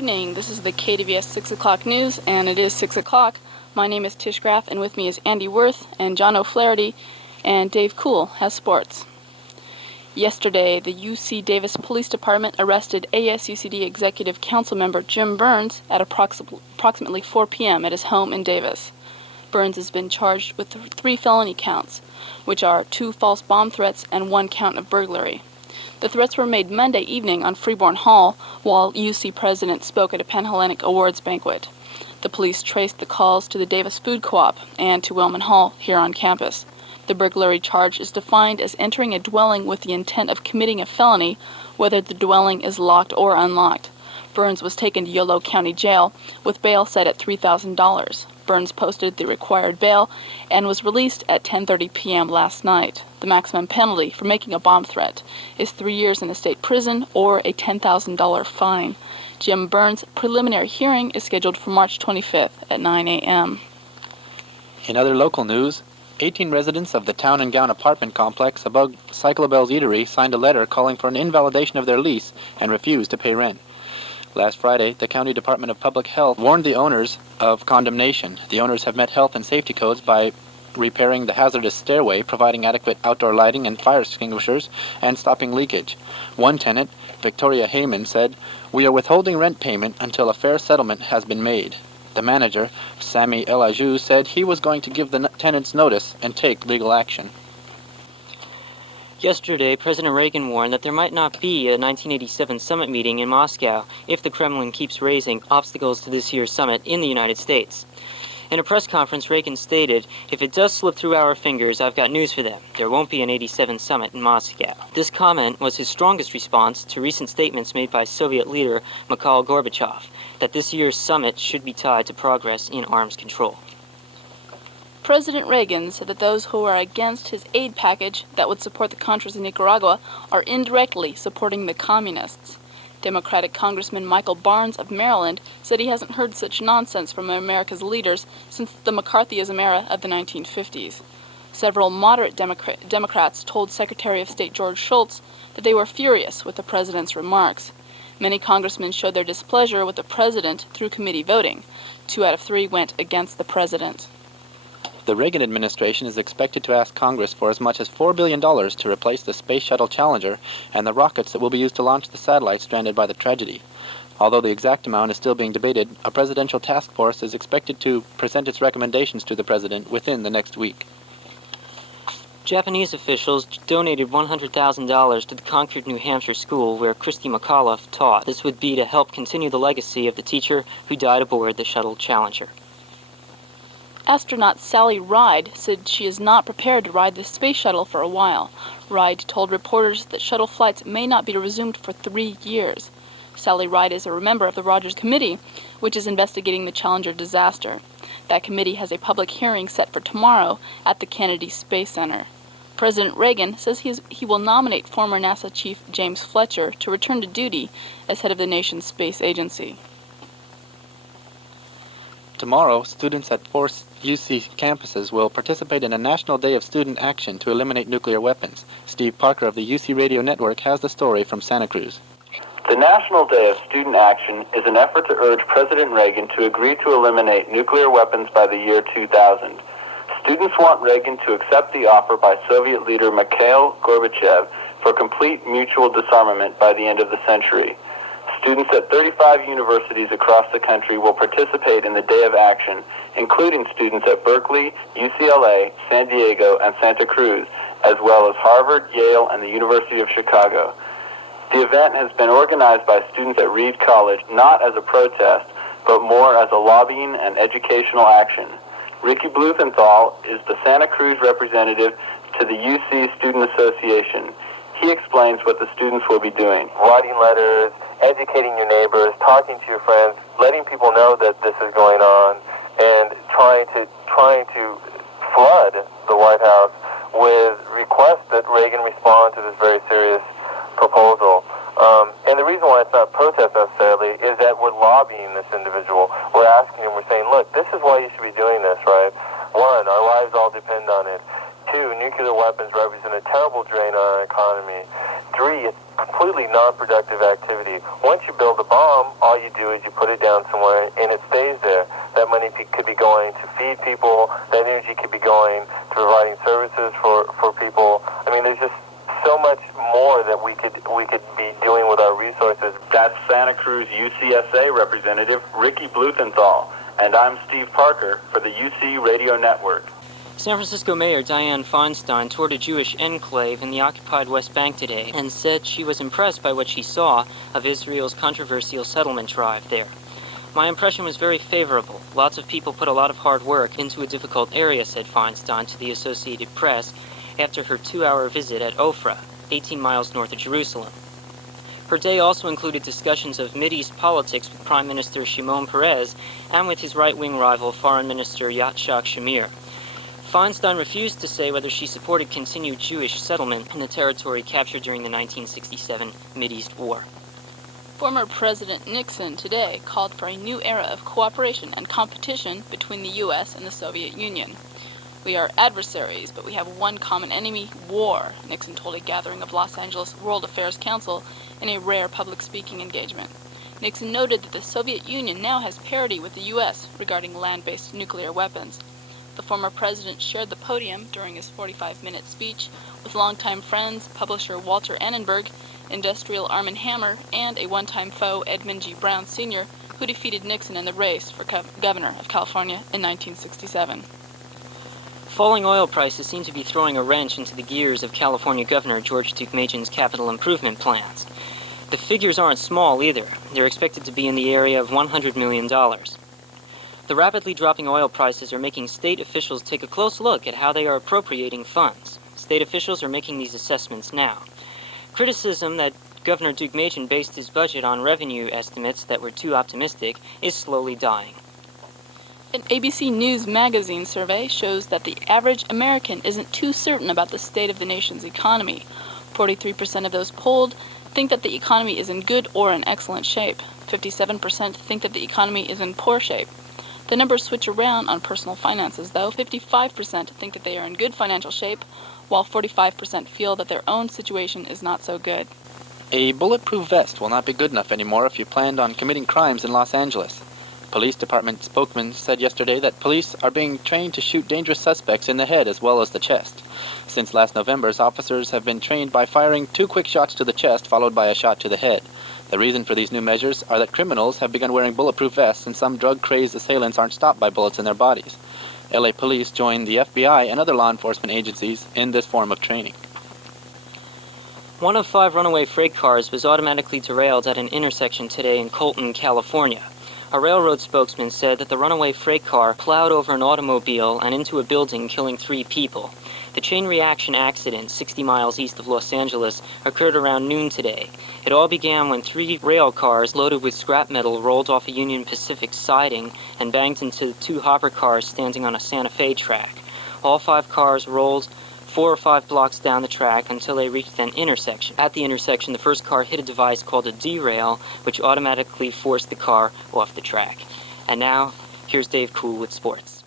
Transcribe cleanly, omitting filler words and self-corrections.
Good evening. This is the KDVS 6 o'clock news, and it is 6 o'clock. My name is Tish Graff, and with me is Andy Worth and John O'Flaherty, and Dave Cool has sports. Yesterday, the UC Davis Police Department arrested ASUCD Executive Council member Jim Burns at approximately 4 p.m. at his home in Davis. Burns has been charged with 3 felony counts, which are 2 false bomb threats and 1 count of burglary. The threats were made Monday evening on Freeborn Hall while UC president spoke at a Panhellenic Awards banquet. The police traced the calls to the Davis Food Co-op and to Wellman Hall here on campus. The burglary charge is defined as entering a dwelling with the intent of committing a felony, whether the dwelling is locked or unlocked. Burns was taken to Yolo County Jail with bail set at $3,000. Burns posted the required bail and was released at 10:30 p.m. last night. The maximum penalty for making a bomb threat is 3 years in a state prison or a $10,000 fine. Jim Burns' preliminary hearing is scheduled for March 25th at 9 a.m. In other local news, 18 residents of the Town and Gown apartment complex above Cyclabelle's Eatery signed a letter calling for an invalidation of their lease and refused to pay rent. Last Friday, the County Department of Public Health warned the owners of condemnation. The owners have met health and safety codes by repairing the hazardous stairway, providing adequate outdoor lighting and fire extinguishers, and stopping leakage. One tenant, Victoria Heyman, said, "We are withholding rent payment until a fair settlement has been made." The manager, Sami Elajou, said he was going to give the tenants notice and take legal action. Yesterday, President Reagan warned that there might not be a 1987 summit meeting in Moscow if the Kremlin keeps raising obstacles to this year's summit in the United States. In a press conference, Reagan stated, "If it does slip through our fingers, I've got news for them. There won't be an 87 summit in Moscow." This comment was his strongest response to recent statements made by Soviet leader Mikhail Gorbachev that this year's summit should be tied to progress in arms control. President Reagan said that those who are against his aid package that would support the Contras in Nicaragua are indirectly supporting the communists. Democratic Congressman Michael Barnes of Maryland said he hasn't heard such nonsense from America's leaders since the McCarthyism era of the 1950s. Several moderate Democrats told Secretary of State George Shultz that they were furious with the president's remarks. Many congressmen showed their displeasure with the president through committee voting. 2 out of 3 went against the president. The Reagan administration is expected to ask Congress for as much as $4 billion to replace the Space Shuttle Challenger and the rockets that will be used to launch the satellites stranded by the tragedy. Although the exact amount is still being debated, a presidential task force is expected to present its recommendations to the president within the next week. Japanese officials donated $100,000 to the Concord, New Hampshire school where Christy McAuliffe taught. This would be to help continue the legacy of the teacher who died aboard the Shuttle Challenger. Astronaut Sally Ride said she is not prepared to ride the space shuttle for a while. Ride told reporters that shuttle flights may not be resumed for 3 years. Sally Ride is a member of the Rogers Committee, which is investigating the Challenger disaster. That committee has a public hearing set for tomorrow at the Kennedy Space Center. President Reagan says he will nominate former NASA Chief James Fletcher to return to duty as head of the nation's space agency. Tomorrow, students at 4 UC campuses will participate in a National Day of Student Action to eliminate nuclear weapons. Steve Parker of the UC Radio Network has the story from Santa Cruz. The National Day of Student Action is an effort to urge President Reagan to agree to eliminate nuclear weapons by the year 2000. Students want Reagan to accept the offer by Soviet leader Mikhail Gorbachev for complete mutual disarmament by the end of the century. Students at 35 universities across the country will participate in the Day of Action, including students at Berkeley, UCLA, San Diego, and Santa Cruz, as well as Harvard, Yale, and the University of Chicago. The event has been organized by students at Reed College not as a protest, but more as a lobbying and educational action. Ricky Blumenthal is the Santa Cruz representative to the UC Student Association. He explains what the students will be doing. Writing letters, educating your neighbors, talking to your friends, letting people know that this is going on, and trying to flood the White House with requests that Reagan respond to this very serious proposal. And the reason why it's not protest necessarily is that we're lobbying this individual. We're asking him, we're saying, look, this is why you should be doing this, right? 1, our lives all depend on it. 2, nuclear weapons represent a terrible drain on our economy. 3, it's completely non-productive activity. Once you build a bomb, all all you do is you put it down somewhere and it stays there. That money could be going to feed people. That energy could be going to providing services for people. I mean, there's just so much more that we could be doing with our resources. That's Santa Cruz UCSA Representative Ricky Blumenthal, and I'm Steve Parker for the UC Radio Network. San Francisco Mayor Dianne Feinstein toured a Jewish enclave in the occupied West Bank today and said she was impressed by what she saw of Israel's controversial settlement drive there. My impression was very favorable. Lots of people put a lot of hard work into a difficult area, said Feinstein to the Associated Press after her 2-hour visit at Ofra, 18 miles north of Jerusalem. Her day also included discussions of Mideast politics with Prime Minister Shimon Peres and with his right-wing rival, Foreign Minister Yitzhak Shamir. Feinstein refused to say whether she supported continued Jewish settlement in the territory captured during the 1967 Mideast War. Former President Nixon today called for a new era of cooperation and competition between the U.S. and the Soviet Union. "We are adversaries, but we have one common enemy, war," Nixon told a gathering of Los Angeles World Affairs Council in a rare public speaking engagement. Nixon noted that the Soviet Union now has parity with the U.S. regarding land-based nuclear weapons. The former president shared the podium during his 45-minute speech with longtime friends, publisher Walter Annenberg, industrial Armand Hammer, and a one-time foe, Edmund G. Brown Sr., who defeated Nixon in the race for governor of California in 1967. Falling oil prices seem to be throwing a wrench into the gears of California Governor George Deukmejian's capital improvement plans. The figures aren't small either. They're expected to be in the area of $100 million. The rapidly dropping oil prices are making state officials take a close look at how they are appropriating funds. State officials are making these assessments now. Criticism that Governor Deukmejian based his budget on revenue estimates that were too optimistic is slowly dying. An ABC News magazine survey shows that the average American isn't too certain about the state of the nation's economy. 43% of those polled think that the economy is in good or in excellent shape. 57% think that the economy is in poor shape. The numbers switch around on personal finances, though. 55% think that they are in good financial shape, while 45% feel that their own situation is not so good. A bulletproof vest will not be good enough anymore if you planned on committing crimes in Los Angeles. Police department spokesman said yesterday that police are being trained to shoot dangerous suspects in the head as well as the chest. Since last November, officers have been trained by firing 2 quick shots to the chest followed by a shot to the head. The reason for these new measures are that criminals have begun wearing bulletproof vests and some drug-crazed assailants aren't stopped by bullets in their bodies. LA police joined the FBI and other law enforcement agencies in this form of training. One of 5 runaway freight cars was automatically derailed at an intersection today in Colton, California. A railroad spokesman said that the runaway freight car plowed over an automobile and into a building, killing 3 people. The chain reaction accident, 60 miles east of Los Angeles, occurred around noon today. It all began when 3 rail cars loaded with scrap metal rolled off a Union Pacific siding and banged into 2 hopper cars standing on a Santa Fe track. All 5 cars rolled 4 or 5 blocks down the track until they reached an intersection. At the intersection, the first car hit a device called a derail, which automatically forced the car off the track. And now, here's Dave Cool with sports.